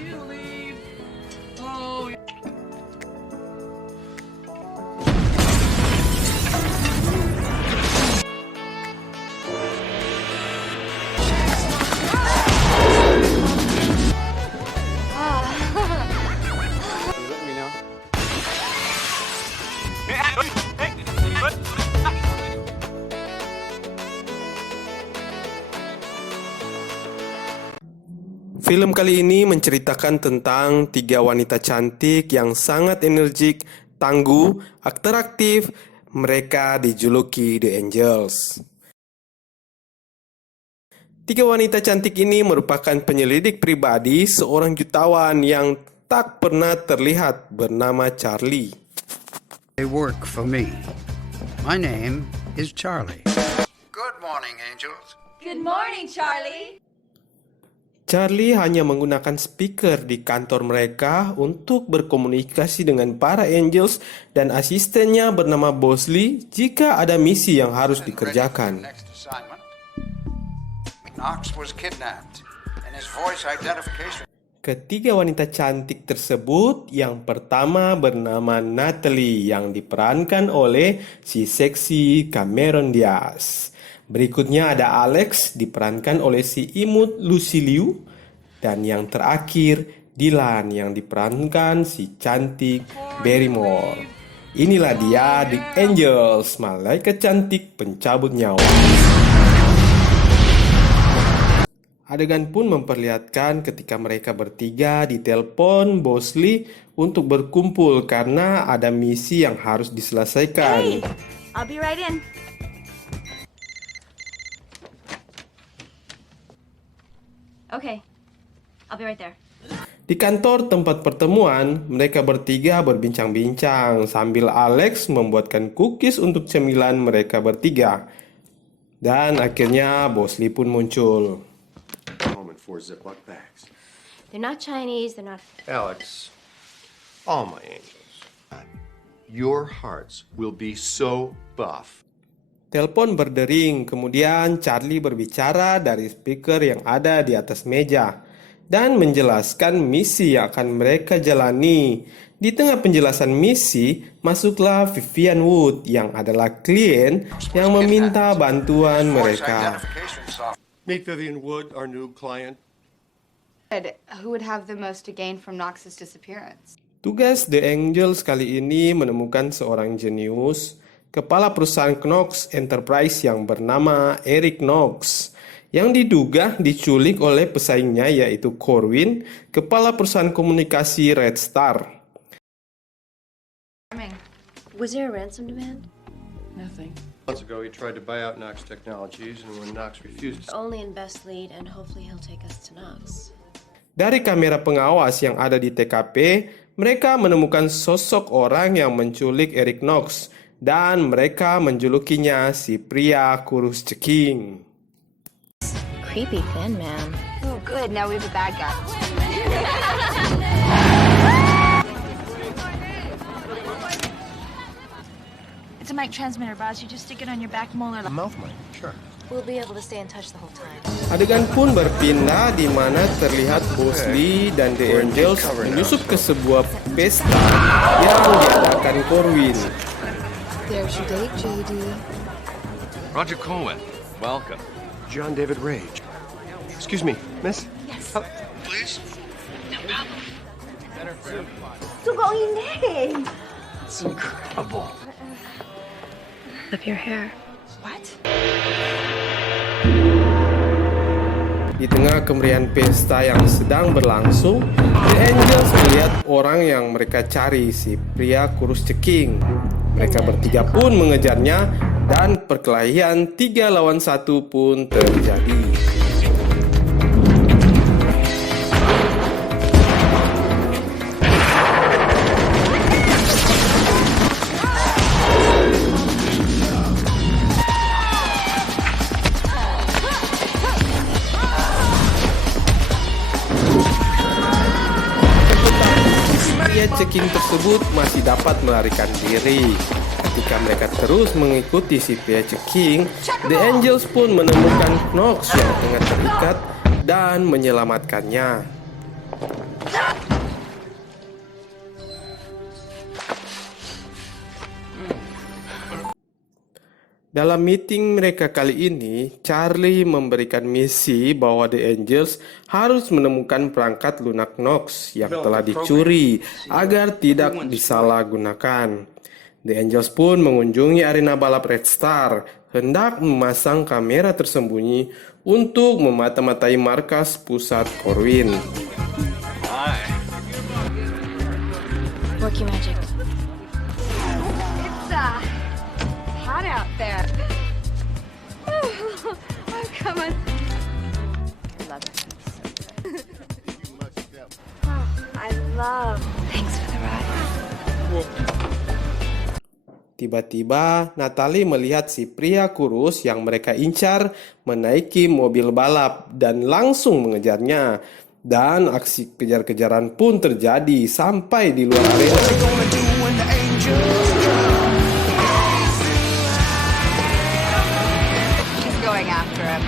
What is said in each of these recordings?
you leave. Oh. Let me know. Film kali ini menceritakan tentang tiga wanita cantik yang sangat energik, tangguh, atraktif. Mereka dijuluki The Angels. Tiga wanita cantik ini merupakan penyelidik pribadi seorang jutawan yang tak pernah terlihat bernama Charlie. They work for me. My name is Charlie. Good morning, angels. Good morning, Charlie. Charlie hanya menggunakan speaker di kantor mereka untuk berkomunikasi dengan para Angels dan asistennya bernama Bosley jika ada misi yang harus dikerjakan. Next assignment. Knox was kidnapped, and his voice identification. Ketiga wanita cantik tersebut, yang pertama bernama Natalie yang diperankan oleh si seksi Cameron Diaz. Berikutnya ada Alex diperankan oleh si imut Lucy Liu. Dan yang terakhir Dylan yang diperankan si cantik Barrymore. Inilah dia The Angels, malaikat cantik pencabut nyawa. Adegan pun memperlihatkan ketika mereka bertiga ditelepon Bosley untuk berkumpul karena ada misi yang harus diselesaikan. Hey, I'll be right in. Okay, I'll be right there. Di kantor tempat pertemuan, mereka bertiga berbincang-bincang sambil Alex membuatkan cookies untuk cemilan mereka bertiga. Dan akhirnya Bosley pun muncul. Home in 4 Ziploc bags. They're not Chinese, they're not... Alex, all my angels, your hearts will be so buff. Telepon berdering, kemudian Charlie berbicara dari speaker yang ada di atas meja dan menjelaskan misi yang akan mereka jalani. Di tengah penjelasan misi, masuklah Vivian Wood yang adalah klien yang meminta bantuan mereka. Meet Vivian Wood, our new client. Who would have the most to gain from Knox's disappearance? Tugas The Angels kali ini menemukan seorang jenius, kepala perusahaan Knox Enterprise yang bernama Eric Knox, yang diduga diculik oleh pesaingnya yaitu Corwin, kepala perusahaan komunikasi Red Star. Was there a ransom demand? Nothing. Months ago, he tried to buy out Knox Technologies, and when Knox refused, Only in best lead, and hopefully he'll take us to Knox. Dari kamera pengawas yang ada di TKP, mereka menemukan sosok orang yang menculik Eric Knox, dan mereka menjulukinya si pria kurus ceking. Creepy thin man. Oh, good. Now we have a bad guy. It's a mic transmitter, boss. You just stick it on your back molar. mouth mic, sure. We'll be able to stay in touch the whole time. Adegan pun berpindah di mana terlihat Bosley dan The Angels menyusup ke sebuah pesta yang diadakan Corwin. There's your date, JD. Roger Corwin, welcome. John David Rage. Excuse me, miss? Yes. Please? It's incredible. Of your hair. What? Di tengah kemeriahan pesta yang sedang berlangsung, The Angels melihat orang yang mereka cari, si pria kurus ceking. Mereka bertiga pun mengejarnya dan perkelahian 3 lawan 1 pun terjadi. Pria ceking tersebut masih dapat melarikan diri. Ketika mereka terus mengikuti si pria ceking, The Angels pun menemukan Knox yang tengah terikat dan menyelamatkannya. Dalam meeting mereka kali ini, Charlie memberikan misi bahwa The Angels harus menemukan perangkat lunak Knox yang telah dicuri agar tidak disalahgunakan. The Angels pun mengunjungi arena balap Red Star, hendak memasang kamera tersembunyi untuk memata-matai markas pusat Corwin. Work your magic. It's hot out there. I'm coming. I love it. Oh, I love. Thanks for the ride. Tiba-tiba, Natalie melihat si pria kurus yang mereka incar menaiki mobil balap dan langsung mengejarnya. Dan aksi kejar-kejaran pun terjadi sampai di luar arena. She's going after him.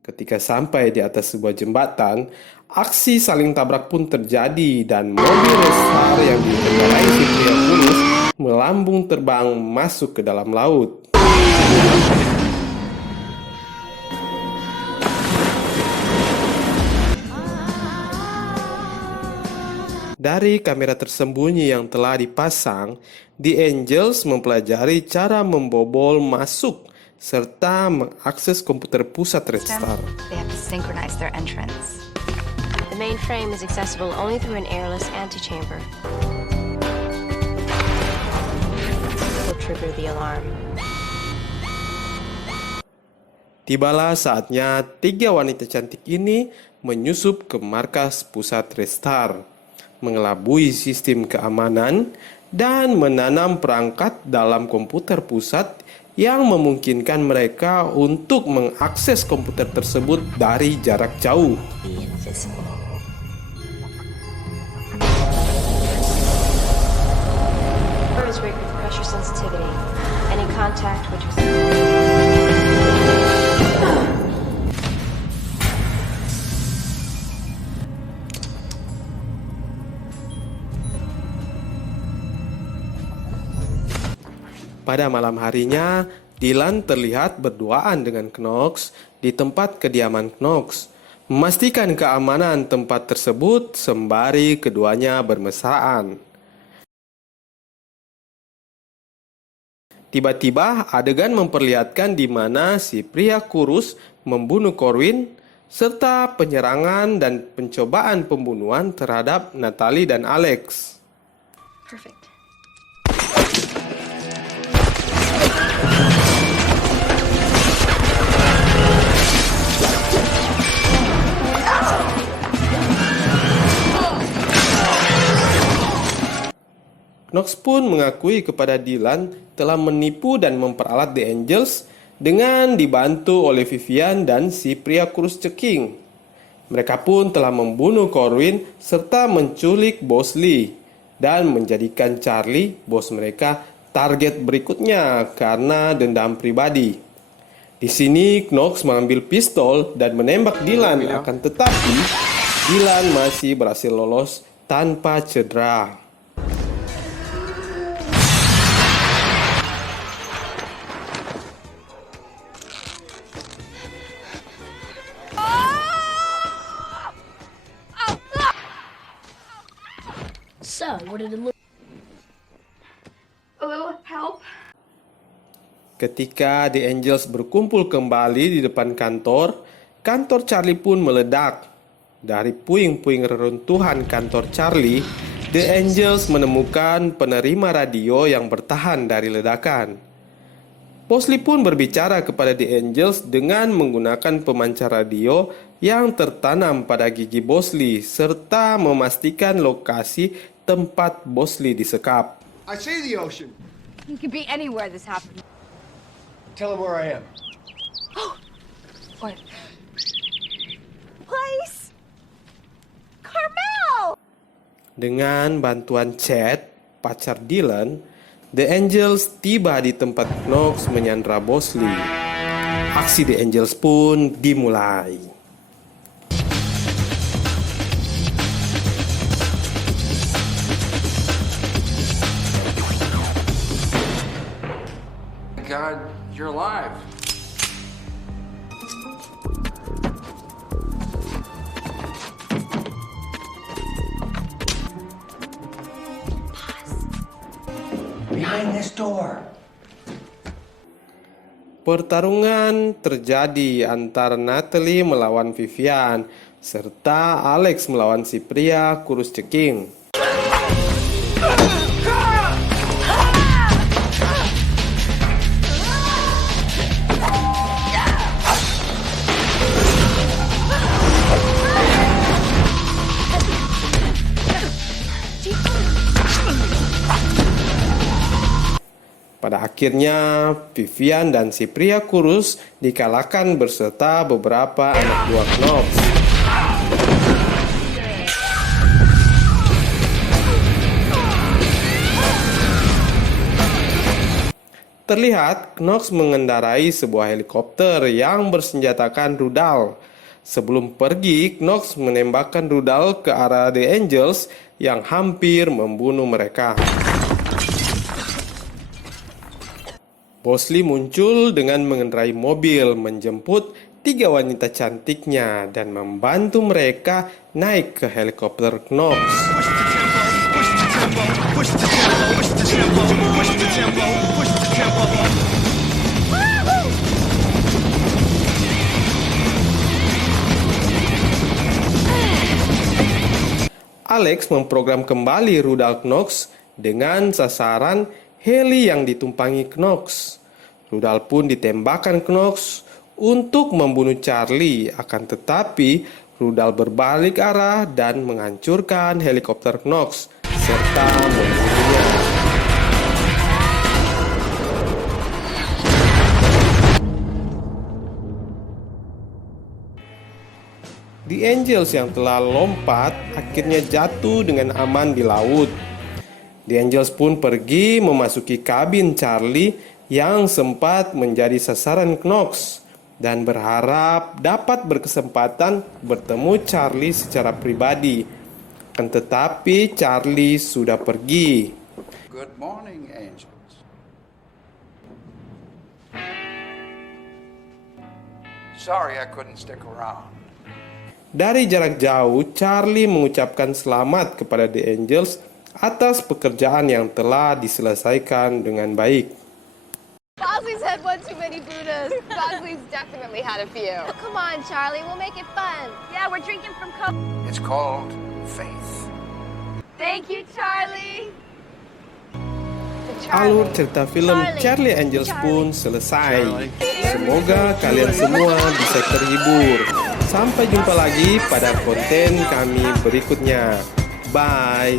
Ketika sampai di atas sebuah jembatan, aksi saling tabrak pun terjadi dan mobil Red Star yang dikendarai si pria kurus melambung terbang masuk ke dalam laut. Dari kamera tersembunyi yang telah dipasang, The Angels mempelajari cara membobol masuk serta mengakses komputer pusat Red Star. They have to synchronize their entrance. The mainframe is accessible only through an airless antechamber. Will trigger the alarm. Tibalah saatnya tiga wanita cantik ini menyusup ke markas pusat Red Star, mengelabui sistem keamanan, dan menanam perangkat dalam komputer pusat yang memungkinkan mereka untuk mengakses komputer tersebut dari jarak jauh. Is rigged with pressure sensitivity. Any contact which was Pada malam harinya, Dylan terlihat berduaan dengan Knox di tempat kediaman Knox, memastikan keamanan tempat tersebut sembari keduanya bermesraan. Tiba-tiba adegan memperlihatkan di mana si pria kurus membunuh Corwin serta penyerangan dan pencobaan pembunuhan terhadap Natalie dan Alex. perfect. Knox pun mengakui kepada Dylan telah menipu dan memperalat The Angels dengan dibantu oleh Vivian dan si pria kurus ceking. Mereka pun telah membunuh Corwin serta menculik Bosley dan menjadikan Charlie, bos mereka, target berikutnya karena dendam pribadi. Di sini Knox mengambil pistol dan menembak Dylan, akan tetapi Dylan masih berhasil lolos tanpa cedera. So, what did it look? A little help. Ketika The Angels berkumpul kembali di depan kantor Charlie pun meledak. Dari puing-puing reruntuhan kantor Charlie, The Angels menemukan penerima radio yang bertahan dari ledakan. Bosley pun berbicara kepada The Angels dengan menggunakan pemancar radio yang tertanam pada gigi Bosley serta memastikan lokasi tempat Bosley disekap. I see the ocean. You could be anywhere this happened. Tell him where I am. What? Place? Carmel! Dengan bantuan Chad, pacar Dylan, The Angels tiba di tempat Knox menyandra Bosley. Aksi The Angels pun dimulai. alive. Behind this door. Pertarungan terjadi antara Natalie melawan Vivian, serta Alex melawan si pria kurus ceking. Pada akhirnya, Vivian dan si pria kurus dikalahkan beserta beberapa anak buah Knox. Terlihat Knox mengendarai sebuah helikopter yang bersenjatakan rudal. Sebelum pergi, Knox menembakkan rudal ke arah The Angels yang hampir membunuh mereka. Bosley muncul dengan mengendarai mobil menjemput 3 wanita cantiknya dan membantu mereka naik ke helikopter Knox. Alex memprogram kembali rudal Knox dengan sasaran heli yang ditumpangi Knox. Rudal pun ditembakkan Knox untuk membunuh Charlie, akan tetapi rudal berbalik arah dan menghancurkan helikopter Knox serta membunuhnya. The Angels yang telah lompat akhirnya jatuh dengan aman di laut. The Angels pun pergi memasuki kabin Charlie yang sempat menjadi sasaran Knox dan berharap dapat berkesempatan bertemu Charlie secara pribadi. Akan tetapi Charlie sudah pergi. Good morning, angels. Sorry I couldn't stick around. Dari jarak jauh, Charlie mengucapkan selamat kepada The Angels atas pekerjaan yang telah diselesaikan dengan baik. Bosley's had one too many Buddhas. Bosley's definitely had a few. Come on, Charlie. We'll make it fun. Yeah, we're drinking from cup. It's called faith. Thank you, Charlie. Alur cerita film Charlie Angels pun selesai. Semoga kalian semua bisa terhibur. Sampai jumpa lagi pada konten kami berikutnya. Bye.